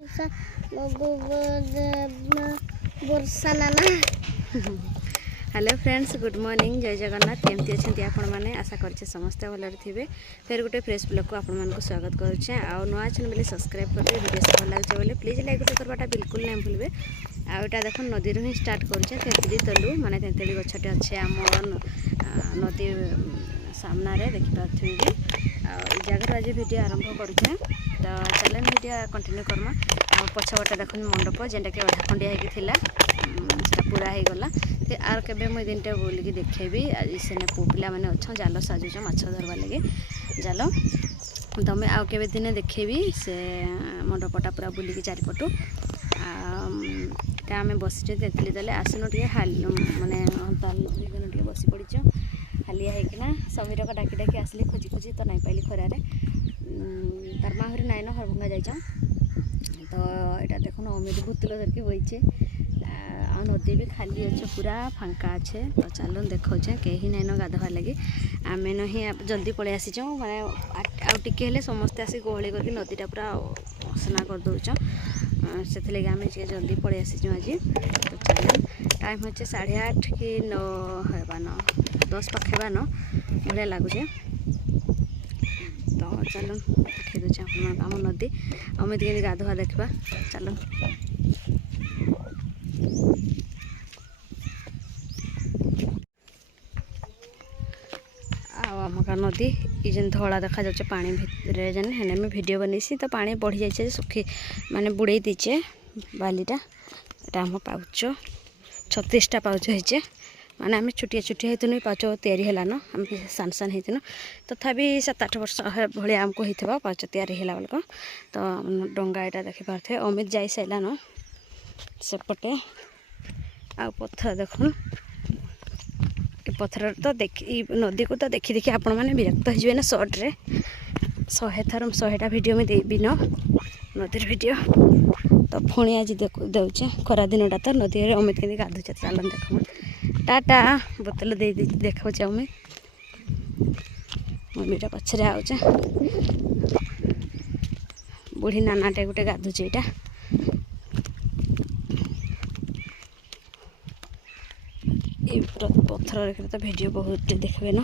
Hello friends, good morning, जय जगन्नाथ। केमती अच्छा आपण मैंने आशा करछे समस्ते भलरे थे। फिर गोटे फ्रेश ब्लॉग को आपण मानक स्वागत करुचे। आ नुआ चैनल बोले सब्सक्राइब करते वीडियो सब भल लगे बोले प्लीज लाइक करवाटा बिल्कुल नहीं भूलबे। आटा देख नदी ही स्टार्ट करुचे तेतली तलु माने तेतली गछटे अच्छे आम नदी सामना रे देखिपारे भी जगह आज वीडियो आरंभ करुचे। तो चलें वीडियो कंटिन्यू करमा। पछपटे देख मंडप जेनटा कि अधा खंडिया होगा पूरा हो गला। आर के मुझे दिनटा बोलिकी देखेबी। आज सेने पु पिला मैंने अच्छा जाल साजुच माछ धरवा लगे जाल तुम आउ के दिन देखेबी से मंडपटा पूरा बुलिकी चारिपटू आम बसीचे तेतली तले आसन टे माने टे बसी पड़च हालिया होना समीर को डाकी डाकी आसली खोजी खोजी तो नहीं पाइली खरारे तार माँ घर नाइन हरभंगा जाइच। तो यहाँ देखो अमित भूतल धरकी बहीचे आ नदी भी खाली अच्छे पूरा फांका अच्छे। तो चलो देखा कहीं नाइन गाधवा लगे आम ही जल्दी पलि आसीचु माने आटे समस्ते आसी गहली करके नदीटा पूरा असना कर दौच से आम जल्दी पलि आसीचु आज। तो चलो टाइम हे 8:30 कि 9 पाखे 9 भाया लगुचे। तो चलो देखी दूचे आम नदी अमित के गाधुआ देखा। चलो आम का नदी ये जेन धला देखा जाए पानी भितर जेन हेने में वीडियो बनैसी। तो पानी बढ़ी जाइए सुखी माने बुड़े दीचे बालीटा एटा आम पाउच 36टा पाउच होइचे माने आम छुटिया छुटिया होती पाउच तैयारी हैलान आम सान सान होती तथापि 7-8 वर्ष भाया आमको होता पाउच तैयारी है बेलक। तो डंगा यहाँ देखिपारे अमित जाई सारान सेपटे आ पत्थर देखुन पत्थर तो देखी नदी को तो देखी देखी आपण मैंने विरक्त हो ना सर्ट्रे 100 थर 100टा वीडियो में देवी न नदीर वीडियो। तो पुणी आज देचे खरा दिनटा तो नदी अमित के गाधुचे चलन देख टाटा बोतल दे देखा अमित मम्मीटा पछरे आउचे बुढ़ी नानाटे गोटे गाधुचे यहाँ पत्थर रखे तो वीडियो बहुत देखबे न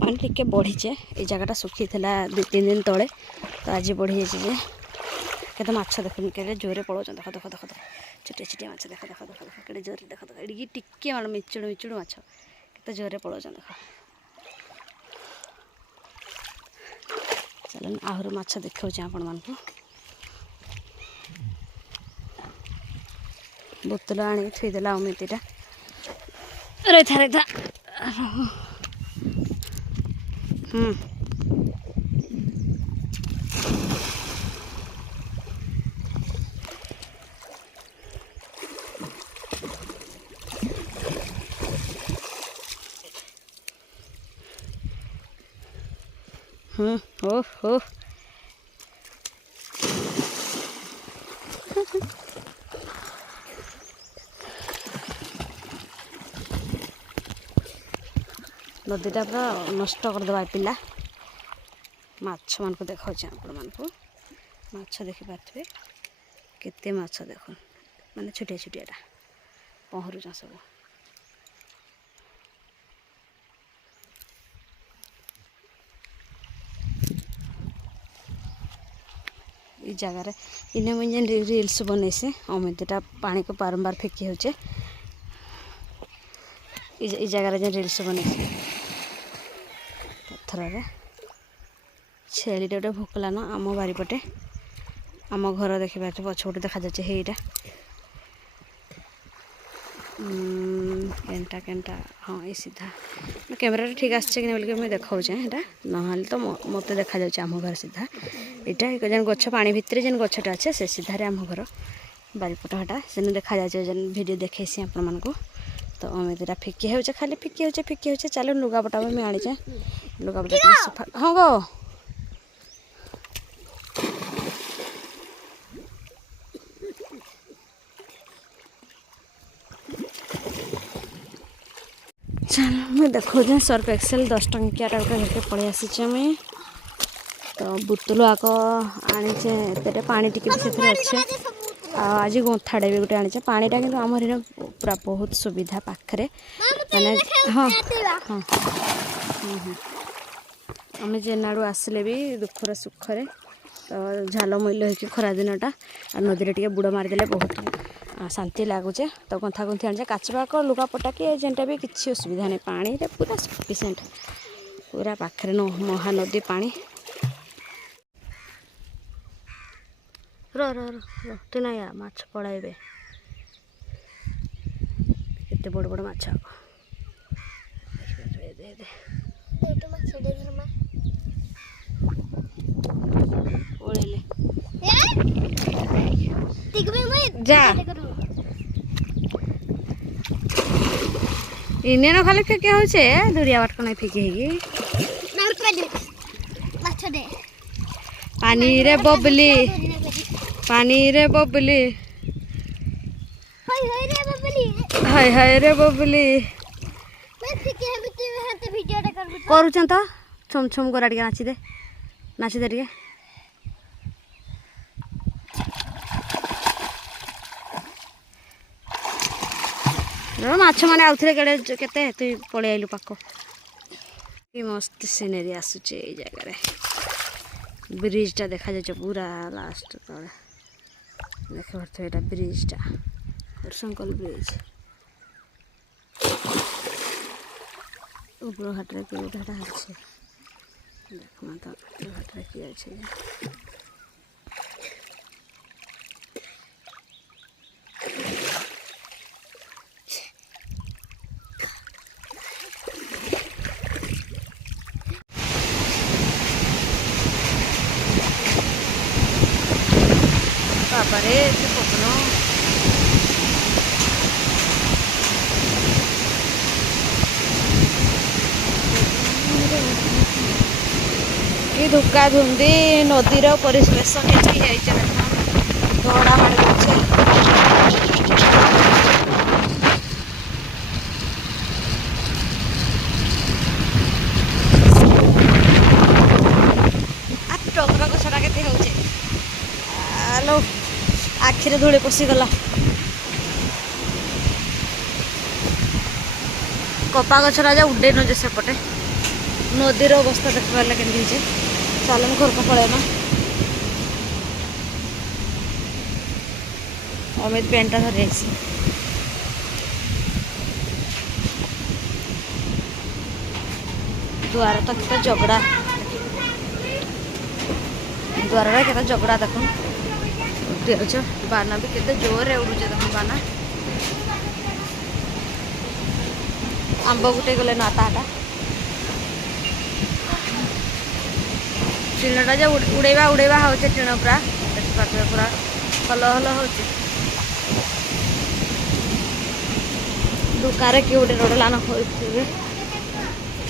पानी टिके बढ़ीचे ये जगहटा सुखी था 2-3 दिन तले। तो आज बढ़ी जाइए के माछ देखनी के जोरे पड़ो देख देख देख देख छोटे छोटे माछ देख देख देख देख के जोरे देख देख ये टिके मार मिचुड़ मिचुड़ माछ के जोरे पड़ो देख। चलो आहर माछ देखा आपण मान बोतल आनी थईदेला अमितटा रही था ओह नदीटा पूरा नष्ट करदे पिला माछ मान को देखा आपण मान को माछ देखिपारे केते माछ देख माने छोटिया छोटियाटा पहरुच सब। ये जगार इन्हें मुझे रील्स बनैसे अमितटा पानी को बारंबार फेंकी होचे ये जगार जे रील्स बनैसे पत्थर छेलीटे गोटे भोकला न आम बारीपटे आम घर देखिए पछपटे देखा जाए हेटा केनटा केनटा हाँ ये सीधा कैमेरा ठीक आसचे कि बोलिक मुझे देखाऊे यहाँ ना तो मत देखा जाए आम घर सीधा यहाँ जेन गछ पानी भितर जेन गछटा अच्छे से सीधारे आम घर बारीपट हटा से देखा जाए जेन वीडियो देखेसी आपण मानक। तो अमितटा फिकी हो खाली फिकी हो चलो लुगापटा में आनीचे लुगापटा सफा हाँ गो चलो मुझे देखो सर्फ एक्सेल 10 टंकिया पलि आसी। तो बुतुल आक आनीचे पानी टिके भी से अच्छे आज गंथाड़े भी गोटे आनी पानीटा कि आम पूरा बहुत सुविधा पाखे मैंने हाँ हाँ आम जेनाड़ू आसिले भी दुखर सुखरे तो झाल मैल हो खरा दिनटा नदी टे बुड़ मारिदेले बहुत शांति लगुचे तो गंथा गंथि आने काचपाक लुगापटा कि जेनटा भी किसी असुविधा नहीं पानी रे पूरा सफिसीयंट पूरा पाखे महानदी पानी रे ना माछ पड़ाइबे केते बड़ बड़ माछ जा इने न खाली फेके होचे दुरिया बाट को नहीं फेके हेगी पानी रे बबली हाय रे बबली करूचन तो छम छम गोरा टिके नाची दे टिके माछ मैंने आउे केड़े केते तु पलि आइलु पाक कि मस्त सीनेरी आसुचे ये जगह ब्रिजटा देखा जाए पूरा लास्ट तले देख पार्थ ये ब्रिजटा हरशंकल ब्रिज ऊपर घाटे कि गोटे अच्छे देखना तो घाटे किए अच्छे बाबा रे पवन कि धुका धुंदी नदीर परिवेश के धड़ा मार टगरा गछटा के हेलो आखिरे धूले पशिगला कपा गछरा जा उडे न जे सेपटे नदीर अवस्था देखबार लगे के चलन घर को पड़ेना अमित पेंटा धरी द्वार तो कितना झगड़ा द्वार के झगड़ा देख बाना भी केते जोर है उड़ुचे देख बाना आंब गुटे गले नाताटा टीणटा जो उड़ेवा उड़ेवा हो टीण पूरा देखिए पूरा हल हल हो दुकान किए गोटे रोडलान हो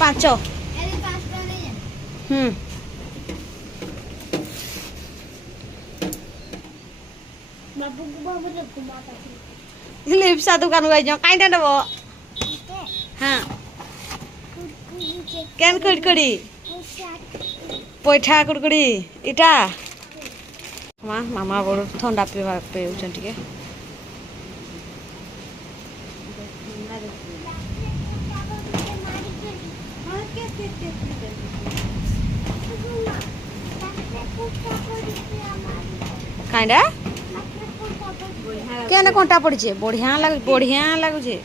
5 लिप्सा दुकान गई कहीं देव हाँ केन कुड़कुड़ी पैठा कुड़कुड़ी इटा मामा बड़ थंडा पीवा पीउछन टिके काइंडा क्या कंटा पड़े बढ़िया लगुचे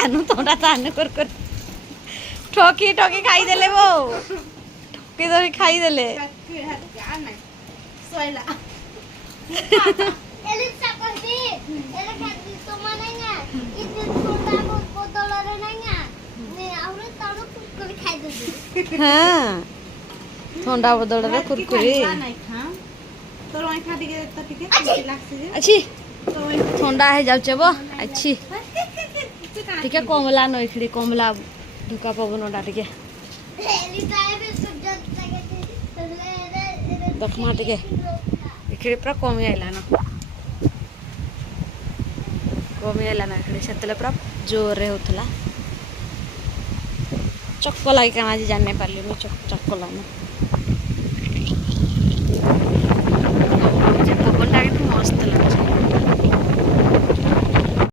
आनु थोड़ा तानु कर ठोकी ठोकी खाईदेले वो ठोकी धरी खाईदेले हाँ ठंडा बदल में कुरकुरी अच्छी ठंडा है जाऊे वो अच्छी ठीक है कमला नईखी कमला ढुका पवनटा टे दखमा टे इखिड़ी पूरा कमी आइलान इखिड़ी से पूरा जोर होता चक्क लगे क्या आज जान पार्ली चक्क लगे